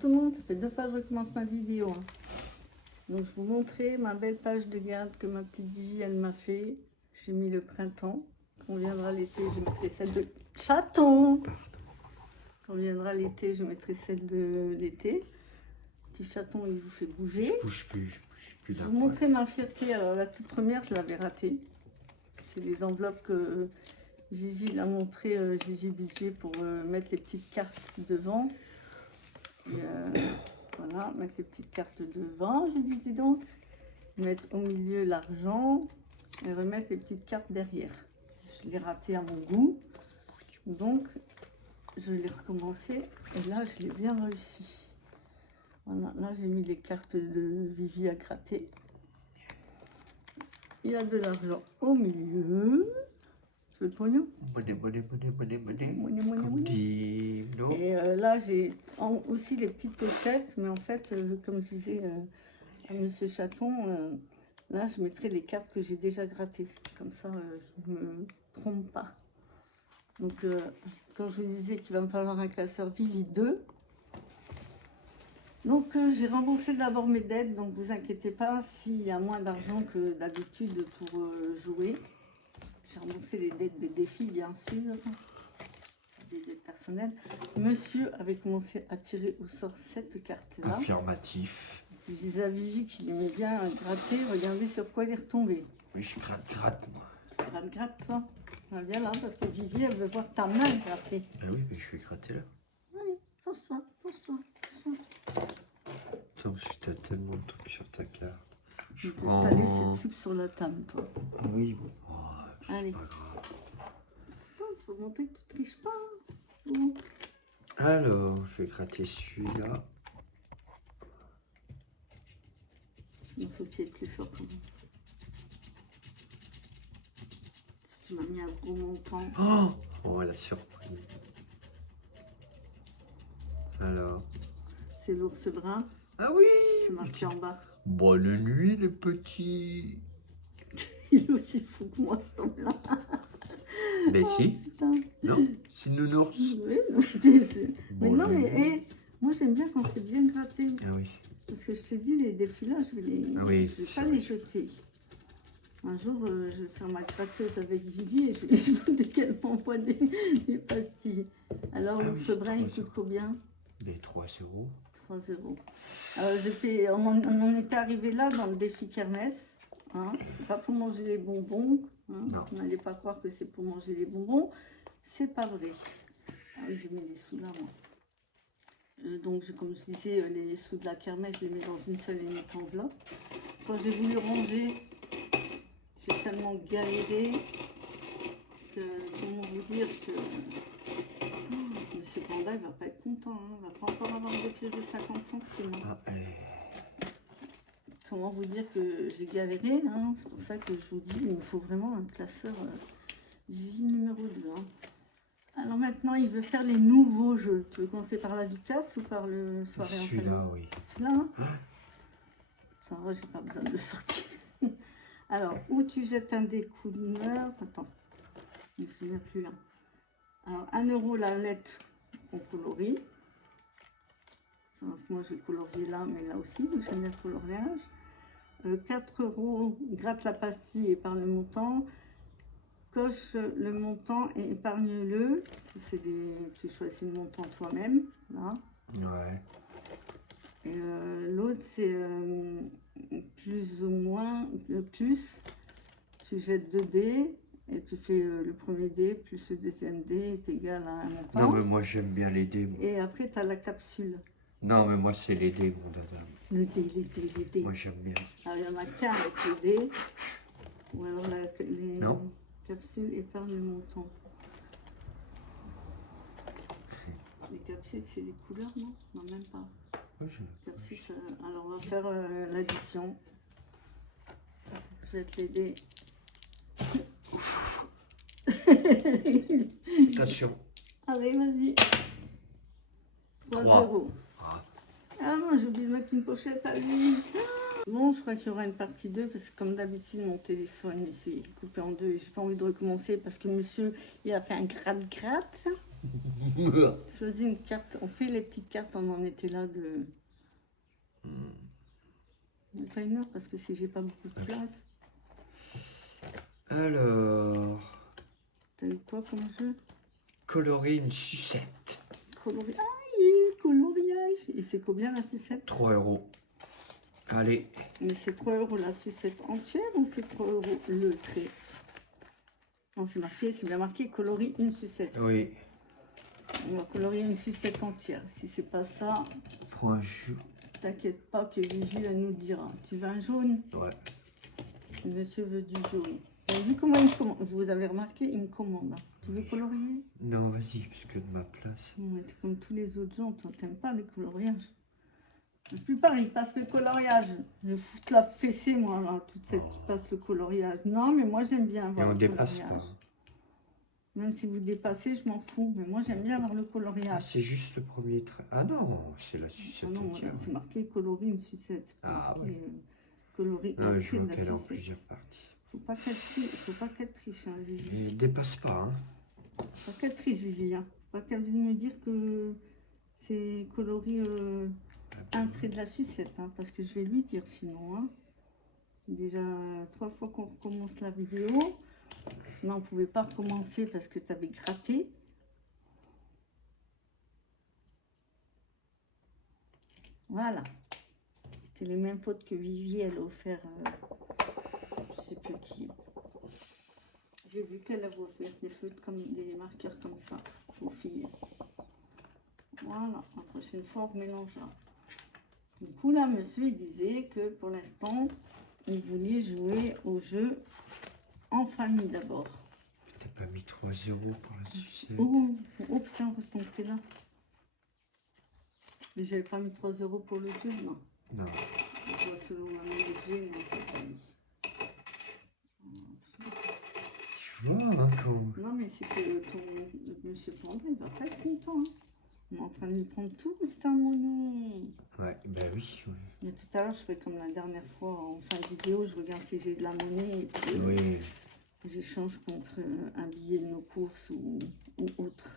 tout le monde, ça fait 2 fois que je recommence ma vidéo. Hein. Donc je vous montrer ma belle page de garde que ma petite Vivi elle m'a fait. J'ai mis le printemps. Quand viendra l'été, je mettrai celle de chaton. Quand viendra l'été, je mettrai celle de l'été. Petit chaton, il vous fait bouger. Je bouge plus Je vous montrer ma fierté. Alors la toute première, je l'avais ratée. C'est les enveloppes que Gigi l'a montré, Gigi Budget, pour mettre les petites cartes devant. Et, voilà, mettre les petites cartes devant, j'ai dit dis donc. Mettre au milieu l'argent et remettre les petites cartes derrière. Je l'ai raté à mon goût. Donc, je l'ai recommencé et là, je l'ai bien réussi. Voilà, là, j'ai mis les cartes de Vivi à gratter. Il y a de l'argent au milieu. Tu veux le pognon? Et là, j'ai aussi les petites pochettes, mais en fait, comme je disais à Monsieur Chaton, là, je mettrai les cartes que j'ai déjà grattées. Comme ça, je ne me trompe pas. Donc, quand je vous disais qu'il va me falloir un classeur Vivi 2, donc j'ai remboursé d'abord mes dettes, donc vous inquiétez pas s'il y a moins d'argent que d'habitude pour jouer. J'ai remboursé les dettes de défi, bien sûr, des dettes personnelles. Monsieur avait commencé à tirer au sort cette carte-là. Affirmatif. Je disais à Vivi qu'il aimait bien gratter, regardez sur quoi il est retombé. Oui, je gratte, moi. Tu gratte, toi. Ah, viens là, parce que Vivi, elle veut voir ta main gratter. Ah oui, mais je vais gratter là. Allez, pose-toi, pose-toi, pose-toi. Attends, parce que t'as tellement de trucs sur ta carte. T'as laissé le sucre sur la table, toi. Oui, bon. Oh, allez. Pas grave. Attends, il faut montrer que tu triches pas. Hein. Alors, je vais gratter celui-là. Il faut que tu aies plus fort quand même. Tu m'as mis un gros montant. Oh, la surprise. Alors. C'est l'ours brun. Ah oui. C'est marqué en bas. Bonne nuit, les petits. Il est aussi fou que moi, ce temps-là. Ben si. Putain. Non, c'est nounours. Oui, mais Bon, non, mais moi j'aime bien quand c'est bien gratté. Ah oui. Parce que je te dis, les défis là, je vais pas les jeter. Un jour, je vais faire ma gratteuse avec Vivi et je vais lui demander qu'elle m'envoie des pastilles. Alors, l'ours brun, il coûte combien? Des 3 €. 3 €. Alors, on en était arrivé là dans le défi kermesse. Hein. C'est pas pour manger les bonbons. Hein. Vous n'allez pas croire que c'est pour manger les bonbons. C'est pas vrai. Ah oui, j'ai mis les sous là, moi. Donc, comme je disais, les sous de la kermesse, je les mets dans une seule et unique enveloppe. Quand j'ai voulu ranger, j'ai tellement galéré que, comment vous dire, que Monsieur Panda, il va pas être content. Hein. Il va pas encore avoir des pièces de 50 centimes. Hein. Comment vous dire que j'ai galéré. Hein. C'est pour ça que je vous dis, il me faut vraiment un classeur Vivi numéro 2. Hein. Alors maintenant, il veut faire les nouveaux jeux. Tu veux commencer par la Ducasse ou par le soirée en famille? Celui-là, oui. Celui-là, hein. Ça va, j'ai pas besoin de le sortir. Alors, où tu jettes un dé couleur. Attends, je ne me souviens plus. Hein. Alors, 1 € la lettre en coloris. Moi, j'ai colorié là, mais là aussi, j'aime bien le coloriage. 4 € gratte la pastille, épargne le montant. Coche le montant et épargne-le. Tu choisis le montant toi-même. Là. Ouais. L'autre, c'est plus ou moins, plus. Tu jettes 2 dés et tu fais le premier dé plus le deuxième dé est égal à un montant. Non, mais moi, j'aime bien les dés. Moi. Et après, tu as la capsule. Non, mais moi, c'est les dés, mon dada. Le dé, les dés. Moi, j'aime bien. Alors, il y en a qu'un avec les dés. Ou alors, les capsules épargnent le montant. Les capsules, c'est les couleurs, non? Non, même pas. Capsules, alors, on va faire l'addition. Jette les dés. Attention. Allez, vas-y. 3 €. Ah, moi, j'ai oublié de mettre une pochette à lui. Bon, je crois qu'il y aura une partie 2 parce que comme d'habitude, mon téléphone il s'est coupé en deux et j'ai pas envie de recommencer parce que monsieur, il a fait un gratte-gratte. Choisis une carte. On fait les petites cartes, on en était là de... Pas une heure parce que si j'ai pas beaucoup de place. Alors, T'as eu quoi comme jeu? colorer une sucette. Coloriage. Aïe, coloriage. Et c'est combien la sucette? 3 €. Allez. Mais c'est 3 € la sucette entière ou c'est 3 € le trait? Non, c'est marqué, c'est bien marqué colorie une sucette. Oui. On va colorier une sucette entière. Si c'est pas ça, Prends un jeu. t'inquiète pas que Gigi elle nous le dira. Tu veux un jaune? Ouais. Monsieur veut du jaune. Vous avez vu comment il me commande? Vous avez remarqué, il me commande. Hein. Tu veux colorier? Non, vas-y, puisque de ma place. Ouais, t'es comme tous les autres gens, toi t'aimes pas les coloriages. La plupart ils passent le coloriage. Je fous la fessée moi là, toutes celles qui passent le coloriage. Non mais moi j'aime bien Et avoir on le dépasse coloriage. pas. Même si vous dépassez, je m'en fous. Mais moi j'aime bien avoir le Ah, coloriage. c'est juste le premier trait. Ah non, c'est la Ah sucette non, entière. c'est marqué colorie une sucette. C'est pas Ah, marqué, ouais. colorie Ah, je entière vois de la qu'elle est en sucette. plusieurs parties. Faut pas qu'elle triche, hein, Vivi. Et dépasse pas, hein. Faut pas qu'elle triche, Vivi. Hein. Faut pas qu'elle vienne me dire que c'est coloris un trait de la sucette, hein, parce que je vais lui dire sinon. Hein. Déjà 3 fois qu'on recommence la vidéo. Non, on pouvait pas recommencer parce que tu avais gratté. Voilà. C'est les mêmes fautes que Vivi, elle a offert, je sais plus qui. J'ai vu qu'elle avait offert des feutres comme des marqueurs comme ça aux filles. Voilà, la prochaine fois on mélangera. Du coup là, monsieur il disait que pour l'instant, il voulait jouer au jeu en famille d'abord. T'as pas mis 3 € pour la sucette? Oh, oh putain, heureusement que t'es là. Mais j'avais pas mis 3 € pour le jeu, non. Non. Je vois selon la monnaie que j'ai, mais j'ai pas mis. Tu vois, hein, quand... Non, mais c'est que ton monsieur Pandé, il va pas être content. Hein. On est en train de lui prendre tout sa monnaie. Ouais, bah oui, oui. Mais tout à l'heure, je fais comme la dernière fois en fin de vidéo, je regarde si j'ai de la monnaie et puis Oui. j'échange contre un billet de nos courses ou autre.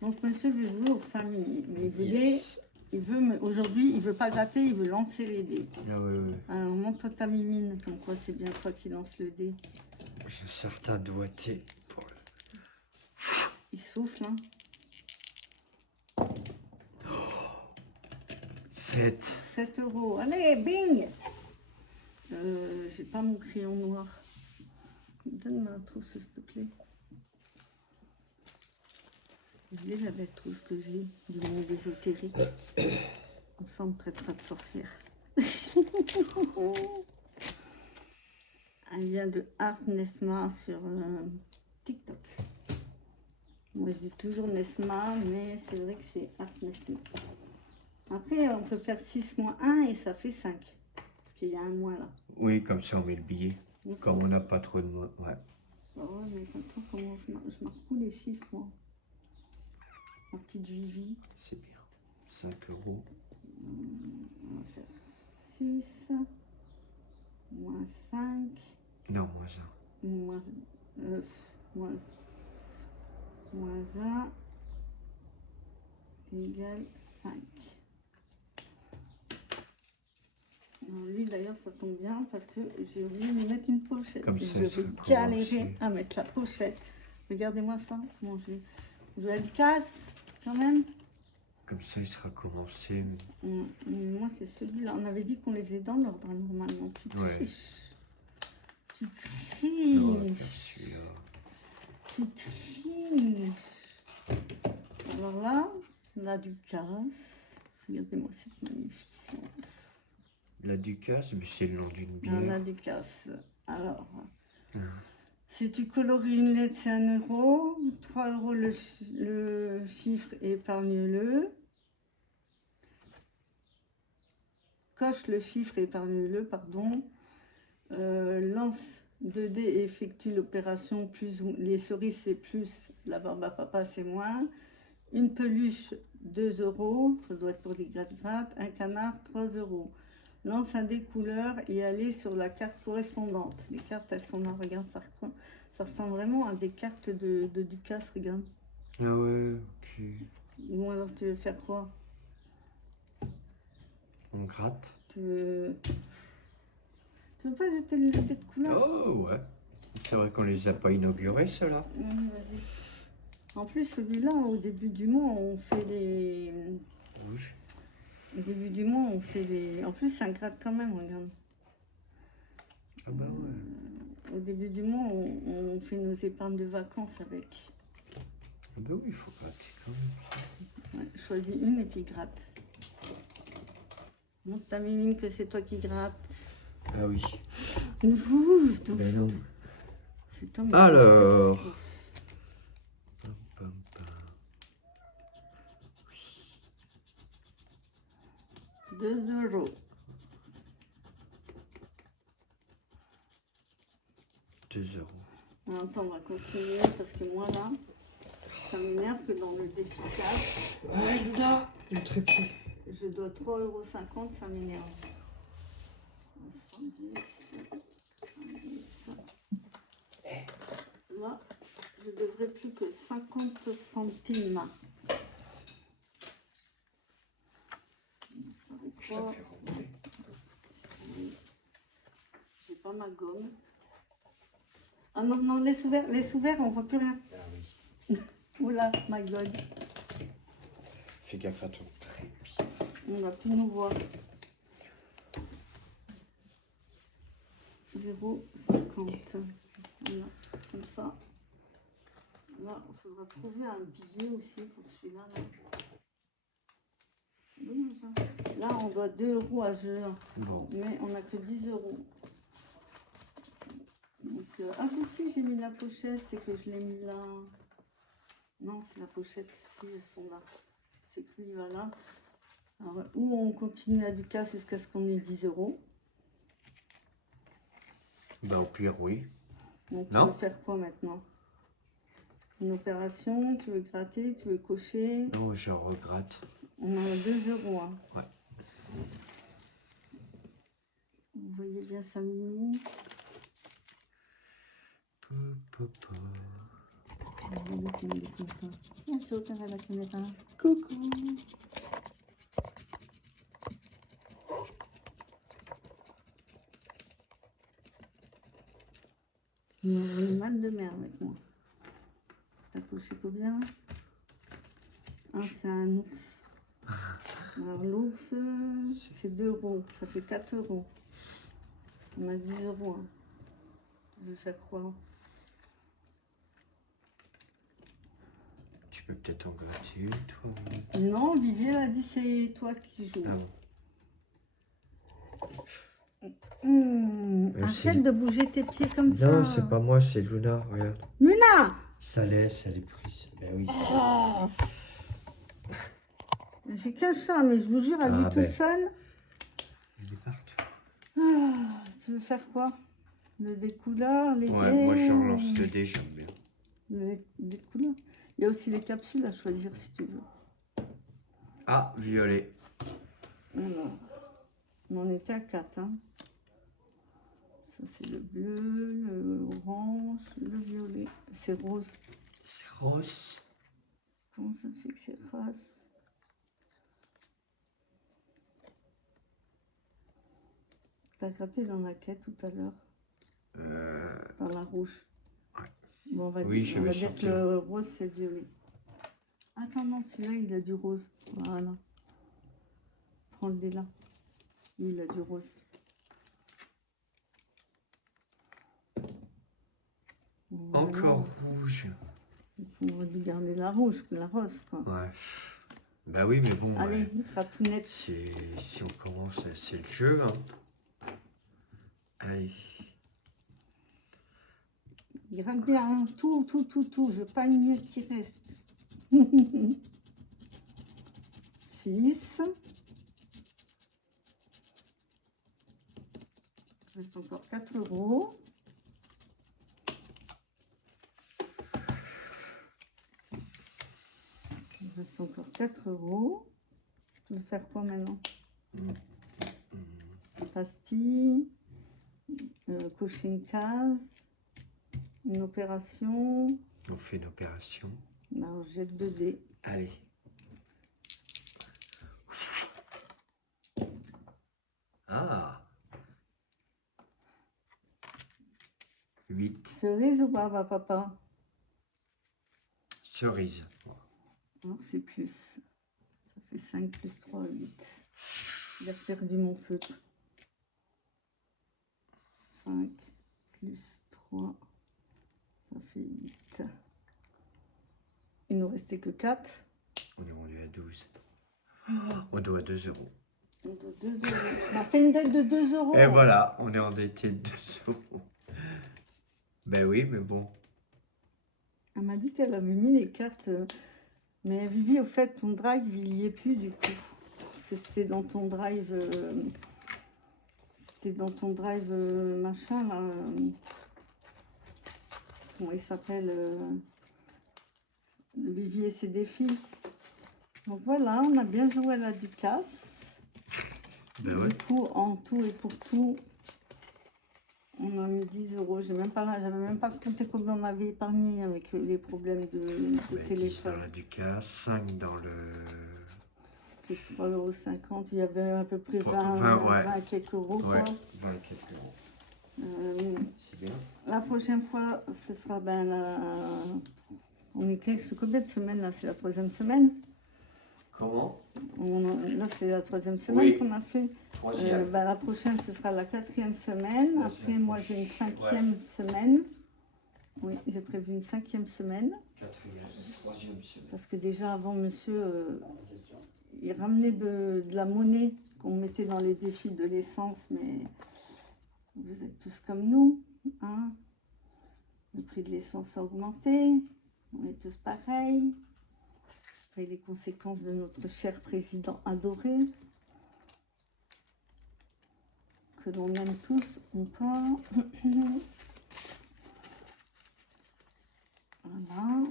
Donc monsieur veut jouer aux familles, mais il voulait, Yes. aujourd'hui, il veut pas gratter, il veut lancer les dés. Ah oui, oui. Alors montre ta mimine, comme quoi c'est bien toi qui lance le dé. J'ai un certain doigté pour le... Il souffle, hein. 7. 7 €. Allez, bing! J'ai pas mon crayon noir. Donne-moi un trousse, s'il te plaît. J'ai la belle trousse que j'ai du monde ésotérique. On sent me traitera de sorcière. Elle vient de Art Nesma sur TikTok. Moi je dis toujours Nesma, mais c'est vrai que c'est Art Nesma. Après, on peut faire 6 moins 1 et ça fait 5. Parce qu'il y a un moins là. Oui, comme ça on met le billet. Donc, Quand on n'a pas trop de mots. Ouais. bah ouais, mais attends, comment je marque où les chiffres, moi? Ma petite Vivi. C'est bien. 5 €. On va faire 6, moins 5, Non, moins 1. moins 1 égale 5. Alors, lui d'ailleurs ça tombe bien parce que j'ai oublié de lui mettre une pochette. Comme Et ça, je il sera vais galérer commencé. à mettre la pochette. Regardez-moi ça, comment je la casse quand même. Comme ça, il sera commencé. Moi c'est celui-là. On avait dit qu'on les faisait dans l'ordre hein, normalement. Tu triches. Ouais. Tu On va faire triches. celui-là. Tu triches. Alors là, la Ducasse. Regardez-moi cette magnificence. La Ducasse, mais c'est le nom d'une Ah, la bière. Ducasse. Alors, Ah. si tu colories une lettre, c'est 1 €. 3 € le chiffre, épargne-le. Coche le chiffre, épargne-le, pardon. Lance 2 dés et effectue l'opération plus les cerises c'est plus, la barbe à papa c'est moins. Une peluche 2 €, ça doit être pour des gratte-gratte. Un canard 3 €. Lance un dé couleur et allez sur la carte correspondante. Les cartes elles sont là, regarde, ça ressemble vraiment à des cartes de Ducasse, regarde. Ah ouais, ok. Ou alors tu veux faire quoi? On gratte. Tu veux pas jeter le thé de couleur? Oh ouais. C'est vrai qu'on les a pas inaugurés, ceux-là. Vas-y. En plus, celui-là, au début du mois, on fait les... Rouge. Au début du mois, on fait les... En plus, ça gratte quand même, regarde. Ah bah ouais. Au début du mois, on fait nos épargnes de vacances avec. Ah bah oui, il faut gratter quand même. Ouais, choisis une et puis gratte. Montre ta mimine que c'est toi qui gratte. Ah oui. Ouf, Ben non. c'est toi, mais Alors. Pam, pam, pam. 2 euros. 2 euros. Attends, on va continuer parce que moi là, ça m'énerve que dans le défi 4, Ouais, Luna, le truc. je dois 3,50 €, ça m'énerve. 70, 70. Là, je devrais plus que 50 centimes. Je la fais rentrer. J'ai pas ma gomme. Ah non, non, laisse ouvert, on voit plus rien. Ah oui. Oula, my god. Fais gaffe à ton trépied. On va plus nous voir. 0,50. Voilà, comme ça. Là, il faudra trouver un billet aussi pour celui-là. Là, on doit 2 € à jeu, Bon. mais on n'a que 10 €. Donc, ah oui, si, j'ai mis la pochette, c'est que je l'ai mis là. Non, c'est la pochette, si, elles sont là. C'est que lui va là. Alors, ou on continue la Ducasse jusqu'à ce qu'on ait 10 €. Bah au pire, oui. Donc, tu Non. veux faire quoi maintenant? Une opération, tu veux gratter, tu veux cocher? Non, je regrette. On a 2 €. Hein. Ouais. Vous voyez bien sa mimine. Regardez comme il est content. Il saute à la caméra. Coucou. Il m'a eu mal de mer avec moi. T'as couché combien? Ah, c'est un ours. Alors l'ours, c'est 2 €. Ça fait 4 €. On a 10 €. Hein. Tu veux faire quoi? Tu peux peut-être en gratter une, toi. Non, Vivier a dit c'est toi qui joues. Ah bon. Arrête de bouger tes pieds comme ça. Non, c'est pas moi, c'est Luna, regarde. Luna! Ça laisse, elle est prise. Ben oui. Oh, j'ai qu'un chat, mais je vous jure, à lui tout ben. seul. Il est partout. Ah, tu veux faire quoi? Le dé de couleur, les Ouais, dés. moi je relance le dé, j'aime bien. Le dé de couleur. Il y a aussi les capsules à choisir si tu veux. Ah, violet. Alors, on en était à 4. Hein. Ça, c'est le bleu, le orange, le violet. C'est rose. C'est rose. Comment ça se fait que c'est rose? T'as gratté dans laquelle tout à l'heure? Dans la rouge. Ouais. Bon, on va Oui, dire, je on vais va dire que sortir. le rose, c'est violet. Attends, non, celui-là, il a du rose. Voilà. Prends le dé là. Lui, il a du rose. Voilà. Encore rouge. On va lui garder la rouge, la rose, quoi. Ouais. Bah oui, mais bon. Allez, Ouais. ratounette. Si on commence, c'est le jeu. Hein. Allez. Gratte bien, hein. Tout. Je veux pas une miette qui reste. 6. Il reste encore 4 €. Il reste encore 4 €. Tu veux faire quoi maintenant? Pastille, cocher une case, une opération. On fait une opération. Là, on jette 2 dés. Allez. Ah. 8. Cerise ou pas, papa? Cerise. Alors, c'est plus. Ça fait 5 plus 3, 8. J'ai perdu mon feutre. 5 plus 3, ça fait 8. Il nous restait que 4. On est rendu à 12. On doit 2 euros. On doit 2 euros. On a fait une dette de 2 euros. Et voilà, on est endetté de 2 euros. Ben oui, mais bon. Elle m'a dit qu'elle avait mis les cartes. Mais Vivi, au fait, ton drive, il y est plus du coup. Parce que c'était dans ton drive. C'était dans ton drive machin là. Comment il s'appelle Vivi et ses défis. Donc voilà, on a bien joué à la Ducasse. Ben ouais. Du coup, en tout et pour tout, on a mis 10 euros. J'avais même pas compté combien on avait épargné avec les problèmes de Ben, 10 téléphone. dans la Ducasse, 5 dans le... Plus 3,50 €. Il y avait à peu près 20, 20 quelques euros. Ouais, Quoi. 20 quelques euros. C'est bien. La prochaine fois, ce sera ben on est combien de semaines là? C'est la 3e semaine. Comment? Là, c'est la 3e semaine Oui. qu'on a fait. 3e. Ben, la prochaine, ce sera la 4e semaine. La Après, semaine moi, j'ai une prochaine. 5e semaine. Oui, j'ai prévu une 5e semaine. 4e, 3e semaine. Parce que déjà, avant, monsieur, il ramenait de la monnaie qu'on mettait dans les défis de l'essence. Mais vous êtes tous comme nous. Hein? Le prix de l'essence a augmenté. On est tous pareils. Après, les conséquences de notre cher président adoré. Que l'on aime tous ou pas. Voilà.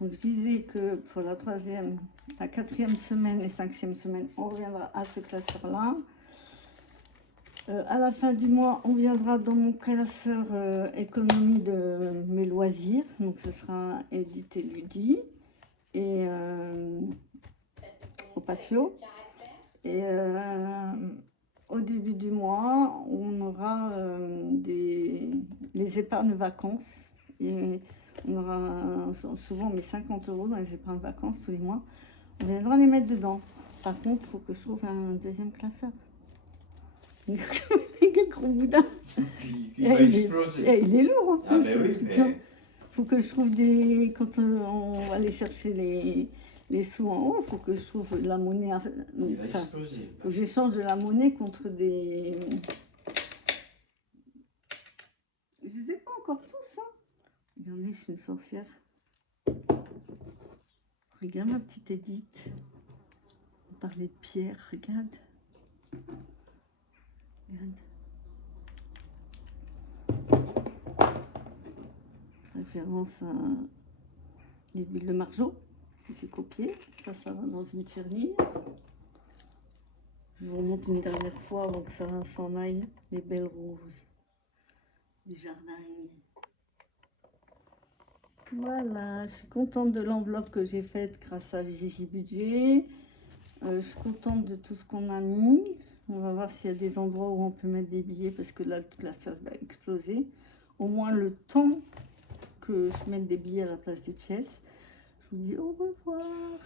Donc, je disais que pour la 3e, la 4e semaine et 5e semaine, on reviendra à ce classeur-là. À la fin du mois, on viendra dans mon classeur économie de mes loisirs. Donc, ce sera Edith et Ludie. Et au patio. Et au début du mois, on aura les épargnes vacances. Et on aura souvent mes 50 € dans les épargnes vacances tous les mois. On viendra les mettre dedans. Par contre, il faut que je trouve un 2e classeur. Quel gros boudin! Il va exploser. Il est lourd en plus. Ah ben oui, mais... Faut que je trouve des... Quand on va aller chercher les sous en haut, faut que je trouve de la monnaie. Il va exploser. Faut que j'échange de la monnaie contre des... Je les ai pas encore tous, hein. Regardez, je suis une sorcière. Regarde ma petite Edith. On parlait de pierre, regarde. Regarde. Référence à les bulles de Marjo que j'ai copiées. Ça va dans une tire-ligne. Je vous remonte une dernière fois avant que ça s'en aille. Les belles roses du jardin. Voilà, je suis contente de l'enveloppe que j'ai faite grâce à Gigi Budget. Je suis contente de tout ce qu'on a mis. On va voir s'il y a des endroits où on peut mettre des billets parce que là, le classeur va exploser. Au moins le temps que je mette des billets à la place des pièces. Je vous dis au revoir.